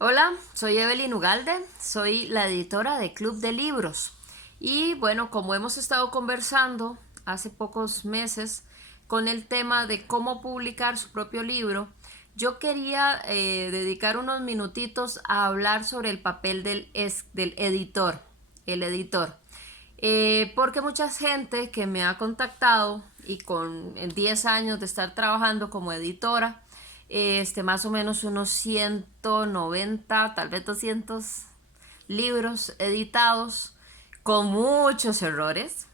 Hola, soy Evelyn Ugalde, soy la editora de Club de Libros. Y bueno, como hemos estado conversando hace pocos meses con el tema de cómo publicar su propio libro, yo quería dedicar unos minutitos a hablar sobre el papel del editor, el editor. Porque mucha gente que me ha contactado y con 10 años de estar trabajando como editora, más o menos unos 190, tal vez 200 libros editados con muchos errores,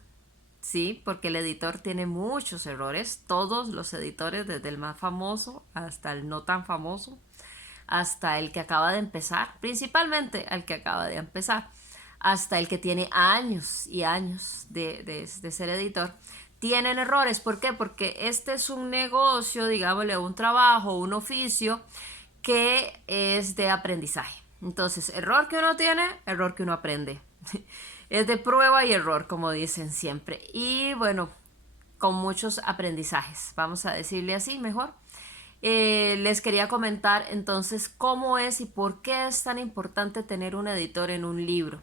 sí, porque el editor tiene muchos errores, todos los editores, desde el más famoso hasta el no tan famoso, hasta el que acaba de empezar, principalmente al que acaba de empezar, hasta el que tiene años y años de ser editor, tienen errores. ¿Por qué? Porque este es un negocio, digámosle, un trabajo, un oficio que es de aprendizaje. Entonces, error que uno tiene, error que uno aprende. Es de prueba y error, como dicen siempre. Y bueno, con muchos aprendizajes, vamos a decirle así mejor. Les quería comentar entonces cómo es y por qué es tan importante tener un editor en un libro.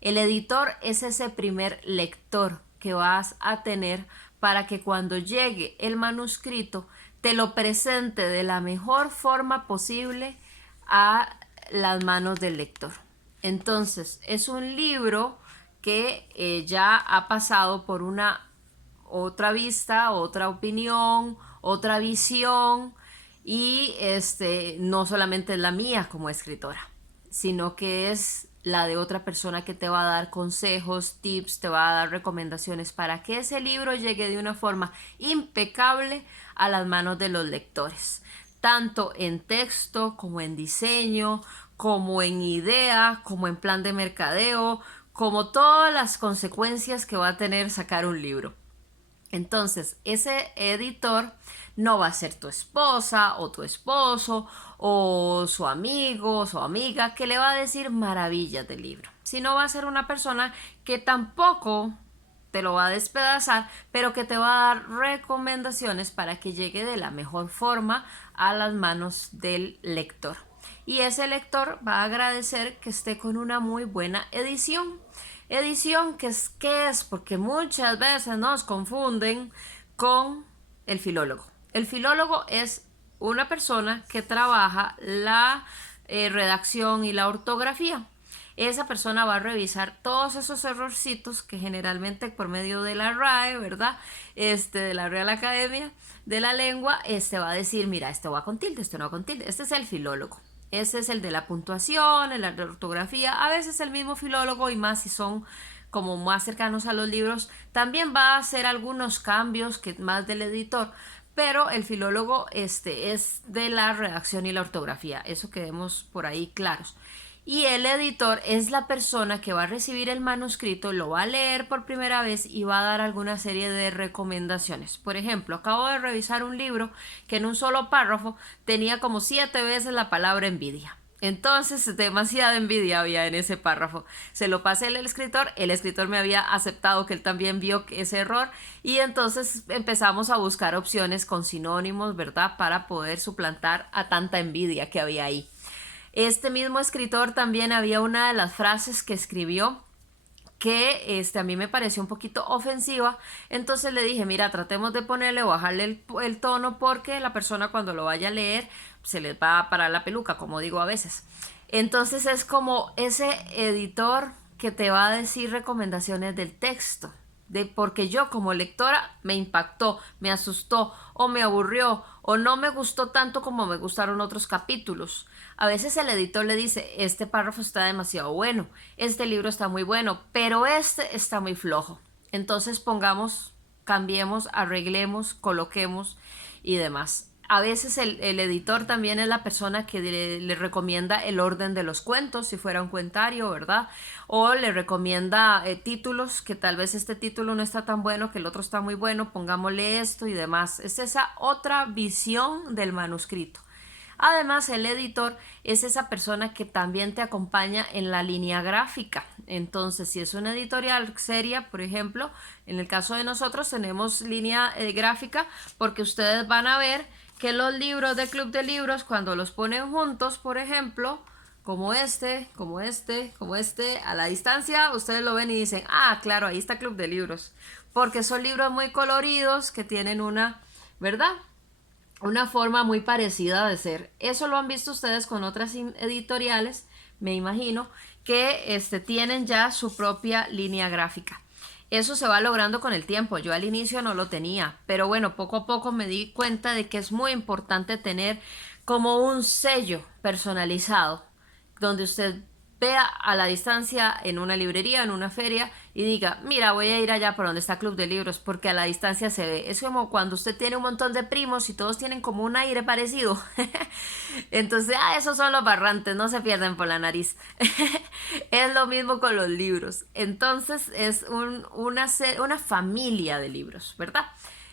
El editor es ese primer lector que vas a tener para que cuando llegue el manuscrito te lo presente de la mejor forma posible a las manos del lector. Entonces, es un libro que ya ha pasado por una otra vista, otra opinión, otra visión y no solamente es la mía como escritora, sino que es la de otra persona que te va a dar consejos, tips, te va a dar recomendaciones para que ese libro llegue de una forma impecable a las manos de los lectores, tanto en texto como en diseño, como en idea, como en plan de mercadeo, como todas las consecuencias que va a tener sacar un libro. Entonces, ese editor no va a ser tu esposa o tu esposo o su amigo o su amiga que le va a decir maravillas del libro, sino va a ser una persona que tampoco te lo va a despedazar, pero que te va a dar recomendaciones para que llegue de la mejor forma a las manos del lector. Y ese lector va a agradecer que esté con una muy buena edición. Edición, ¿qué es? Porque muchas veces nos confunden con el filólogo. El filólogo es una persona que trabaja la redacción y la ortografía. Esa persona va a revisar todos esos errorcitos que generalmente por medio de la RAE, ¿verdad? De la Real Academia de la Lengua, va a decir, mira, esto va con tilde, esto no va con tilde. Este es el filólogo. Ese es el de la puntuación, el de la ortografía. A veces el mismo filólogo, y más si son como más cercanos a los libros, también va a hacer algunos cambios que más del editor, pero el filólogo es de la redacción y la ortografía, eso quedemos por ahí claros. Y el editor es la persona que va a recibir el manuscrito, lo va a leer por primera vez y va a dar alguna serie de recomendaciones. Por ejemplo, acabo de revisar un libro que en un solo párrafo tenía como 7 veces la palabra envidia. Entonces, demasiada envidia había en ese párrafo. Se lo pasé al escritor, el escritor me había aceptado que él también vio ese error y entonces empezamos a buscar opciones con sinónimos, ¿verdad? Para poder suplantar a tanta envidia que había ahí. Este mismo escritor también había una de las frases que escribió que a mí me pareció un poquito ofensiva, entonces le dije, mira, tratemos de ponerle o bajarle el tono porque la persona cuando lo vaya a leer se le va a parar la peluca, como digo a veces. Entonces es como ese editor que te va a decir recomendaciones del texto, de porque yo como lectora me impactó, me asustó o me aburrió o no me gustó tanto como me gustaron otros capítulos. A veces el editor le dice, este párrafo está demasiado bueno, este libro está muy bueno, pero este está muy flojo. Entonces pongamos, cambiemos, arreglemos, coloquemos y demás. A veces el editor también es la persona que le recomienda el orden de los cuentos, si fuera un cuentario, ¿verdad? O le recomienda títulos, que tal vez este título no está tan bueno, que el otro está muy bueno, pongámosle esto y demás. Es esa otra visión del manuscrito. Además, el editor es esa persona que también te acompaña en la línea gráfica. Entonces, si es una editorial seria, por ejemplo, en el caso de nosotros tenemos línea gráfica porque ustedes van a ver que los libros de Club de Libros, cuando los ponen juntos, por ejemplo, como este, como este, como este, a la distancia ustedes lo ven y dicen, ah, claro, ahí está Club de Libros, porque son libros muy coloridos que tienen una, ¿verdad? Una forma muy parecida de ser. Eso lo han visto ustedes con otras editoriales, me imagino, que tienen ya su propia línea gráfica. Eso se va logrando con el tiempo. Yo al inicio no lo tenía, pero bueno, poco a poco me di cuenta de que es muy importante tener como un sello personalizado, donde usted vea a la distancia en una librería, en una feria y diga, mira, voy a ir allá por donde está Club de Libros, porque a la distancia se ve. Es como cuando usted tiene un montón de primos y todos tienen como un aire parecido. Entonces, esos son los barrantes, no se pierden por la nariz. Es lo mismo con los libros. Entonces, es una familia de libros, ¿verdad?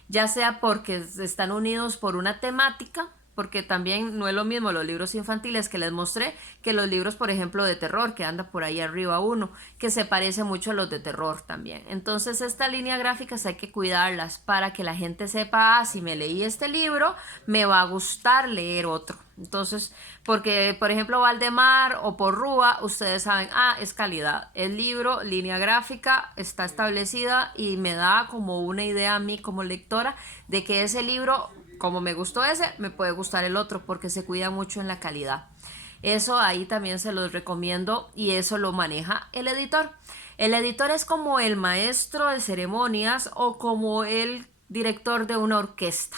Ya sea porque están unidos por una temática, porque también no es lo mismo los libros infantiles que les mostré que los libros, por ejemplo, de terror, que anda por ahí arriba uno, que se parece mucho a los de terror también. Entonces, estas líneas gráficas hay que cuidarlas para que la gente sepa, si me leí este libro, me va a gustar leer otro. Entonces, porque, por ejemplo, Valdemar o Porrúa, ustedes saben, es calidad. El libro, línea gráfica, está establecida y me da como una idea a mí como lectora de que ese libro, como me gustó ese, me puede gustar el otro porque se cuida mucho en la calidad. Eso ahí también se los recomiendo y eso lo maneja el editor. El editor es como el maestro de ceremonias o como el director de una orquesta,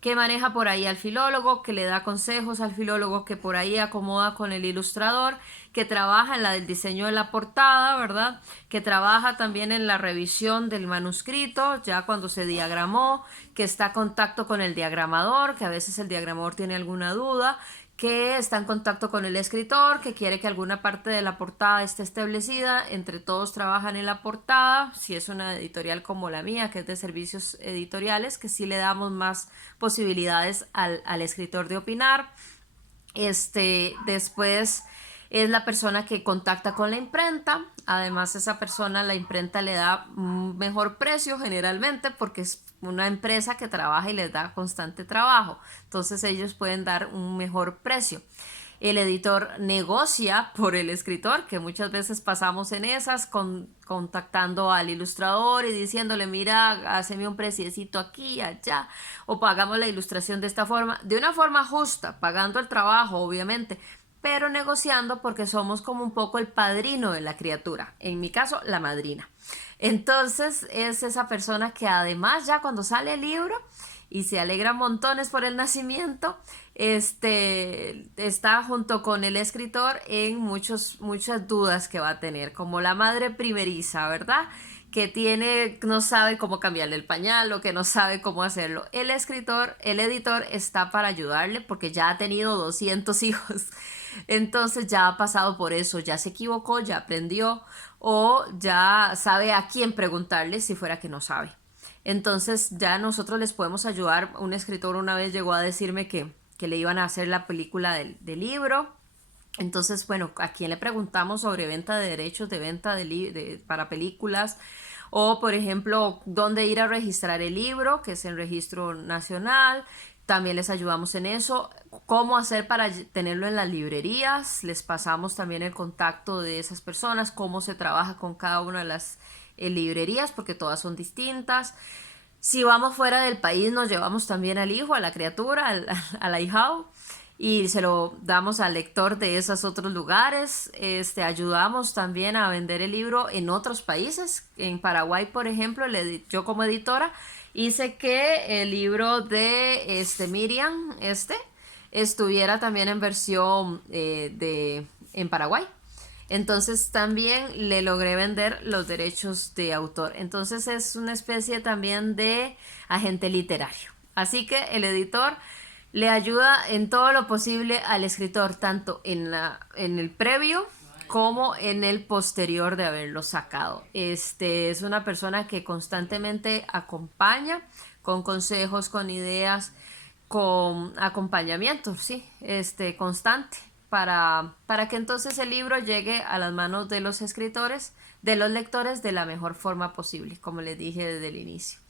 que maneja por ahí al filólogo, que le da consejos al filólogo, que por ahí acomoda con el ilustrador, que trabaja en el diseño de la portada, ¿verdad? Que trabaja también en la revisión del manuscrito, ya cuando se diagramó, que está en contacto con el diagramador, que a veces el diagramador tiene alguna duda, que está en contacto con el escritor, que quiere que alguna parte de la portada esté establecida, entre todos trabajan en la portada, si es una editorial como la mía, que es de servicios editoriales, que sí le damos más posibilidades al escritor de opinar. Después es la persona que contacta con la imprenta, además esa persona, la imprenta le da un mejor precio generalmente porque es una empresa que trabaja y les da constante trabajo, entonces ellos pueden dar un mejor precio. El editor negocia por el escritor, que muchas veces pasamos en esas, contactando al ilustrador y diciéndole, mira, haceme un preciecito aquí, allá, o pagamos la ilustración de esta forma, de una forma justa, pagando el trabajo, obviamente, pero negociando porque somos como un poco el padrino de la criatura, en mi caso, la madrina. Entonces es esa persona que además ya cuando sale el libro y se alegra montones por el nacimiento, está junto con el escritor en muchas dudas que va a tener, como la madre primeriza, ¿verdad? Que no sabe cómo cambiarle el pañal o que no sabe cómo hacerlo. El escritor, el editor está para ayudarle porque ya ha tenido 200 hijos. Entonces ya ha pasado por eso, ya se equivocó, ya aprendió o ya sabe a quién preguntarle si fuera que no sabe. Entonces ya nosotros les podemos ayudar. Un escritor una vez llegó a decirme que le iban a hacer la película del libro. Entonces, bueno, ¿a quién le preguntamos sobre venta de derechos de venta para películas? O, por ejemplo, dónde ir a registrar el libro, que es el registro nacional. También les ayudamos en eso. Cómo hacer para tenerlo en las librerías. Les pasamos también el contacto de esas personas, cómo se trabaja con cada una de las librerías, porque todas son distintas. Si vamos fuera del país, nos llevamos también al hijo, a la criatura, al ahijado, y se lo damos al lector de esos otros lugares. Ayudamos también a vender el libro en otros países. En Paraguay, por ejemplo, yo como editora hice que el libro de Miriam estuviera también en versión en Paraguay. Entonces también le logré vender los derechos de autor. Entonces es una especie también de agente literario. Así que el editor le ayuda en todo lo posible al escritor, tanto en el previo como en el posterior de haberlo sacado. Es una persona que constantemente acompaña con consejos, con ideas, con acompañamiento, sí, constante, para que entonces el libro llegue a las manos de los escritores, de los lectores, de la mejor forma posible, como les dije desde el inicio.